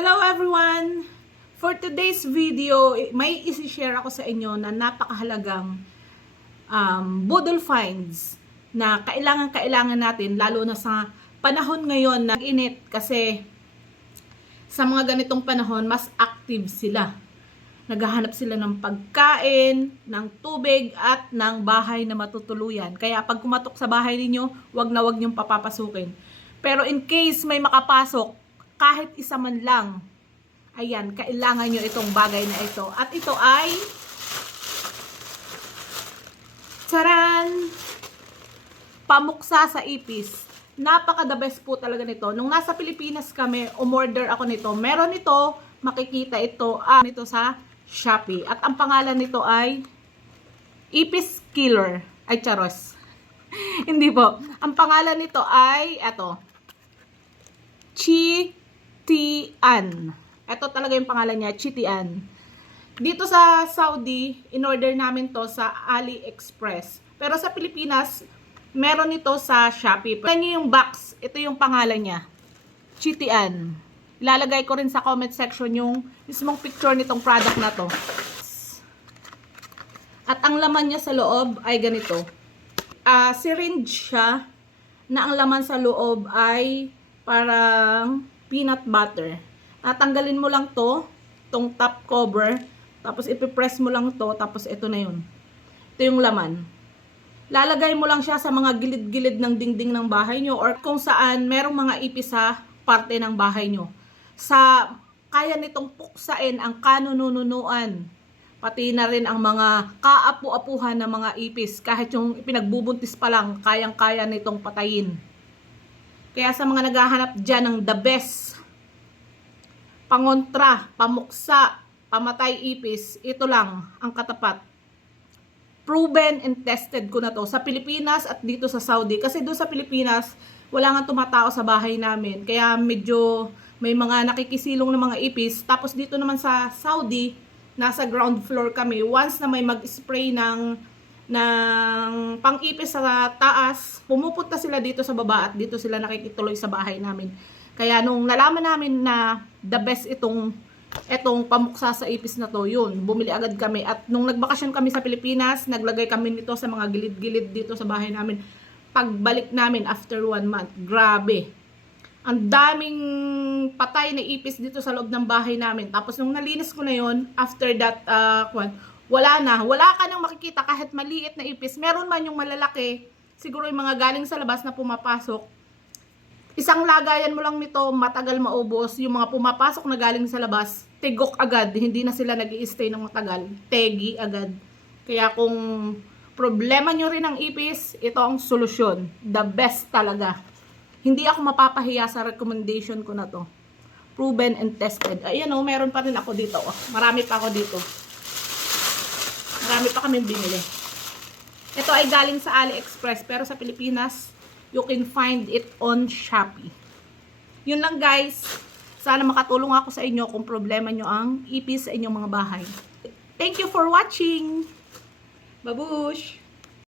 Hello everyone! For today's video, may isi-share ako sa inyo na napakahalagang um, budol finds na kailangan-kailangan natin lalo na sa panahon ngayon na init kasi sa mga ganitong panahon, mas active sila. Naghahanap sila ng pagkain, ng tubig, at ng bahay na matutuluyan. Kaya pag kumatok sa bahay ninyo, wag na wag niyong papapasukin. Pero in case may makapasok, kahit isa man lang, ayan, kailangan nyo itong bagay na ito. At ito ay, charan, pamuksa sa ipis. Napaka the best po talaga nito. Nung nasa Pilipinas kami, umorder ako nito. Meron ito, makikita ito, ah, nito sa Shopee. At ang pangalan nito ay Ipis Killer. Ay, charos. Hindi po. Ang pangalan nito ay, eto, Chitian. Ito talaga yung pangalan niya, Chitian. Dito sa Saudi, in-order namin to sa AliExpress. Pero sa Pilipinas, meron ito sa Shopee. Ito yung box. Ito yung pangalan niya. Chitian. Ilalagay ko rin sa comment section yung mismong picture nitong product na to. At ang laman niya sa loob ay ganito. Ah, syringe siya na ang laman sa loob ay parang peanut butter. Tatanggalin mo lang to, tong top cover, tapos ipipress mo lang to, tapos ito na yun. Ito yung laman. Lalagay mo lang siya sa mga gilid-gilid ng dingding ng bahay nyo or kung saan merong mga ipis sa parte ng bahay nyo. Sa kaya nitong puksain ang kanununuan pati na rin ang mga kaapu-apuhan ng mga ipis kahit yung pinagbubuntis pa lang kayang-kaya nitong patayin. Kaya sa mga naghahanap dyan ng the best, pangontra, pamuksa, pamatay ipis, ito lang ang katapat. Proven and tested ko na to sa Pilipinas at dito sa Saudi. Kasi doon sa Pilipinas, wala nga tumatao sa bahay namin. Kaya medyo may mga nakikisilong ng mga ipis. Tapos dito naman sa Saudi, nasa ground floor kami. Once na may mag-spray ng ng pang-ipis sa taas, pumupunta sila dito sa baba at dito sila nakikituloy sa bahay namin. Kaya nung nalaman namin na the best itong etong pamuksa sa ipis na to, yun, bumili agad kami. At nung nagbakasyon kami sa Pilipinas, naglagay kami nito sa mga gilid-gilid dito sa bahay namin. Pagbalik namin after one month, grabe. Ang daming patay na ipis dito sa loob ng bahay namin. Tapos nung nalinis ko na yon after that, uh, kwan, wala na. Wala ka nang makikita kahit maliit na ipis. Meron man yung malalaki. Siguro yung mga galing sa labas na pumapasok. Isang lagayan mo lang nito, matagal maubos. Yung mga pumapasok na galing sa labas, tigok agad. Hindi na sila nag stay ng matagal. Tegi agad. Kaya kung problema nyo rin ang ipis, ito ang solusyon. The best talaga. Hindi ako mapapahiya sa recommendation ko na to. Proven and tested. Ayan o, meron pa rin ako dito. Oh. Marami pa ako dito. Marami pa kami binili. Ito ay galing sa AliExpress pero sa Pilipinas, you can find it on Shopee. Yun lang guys. Sana makatulong ako sa inyo kung problema nyo ang ipis sa inyong mga bahay. Thank you for watching. Babush!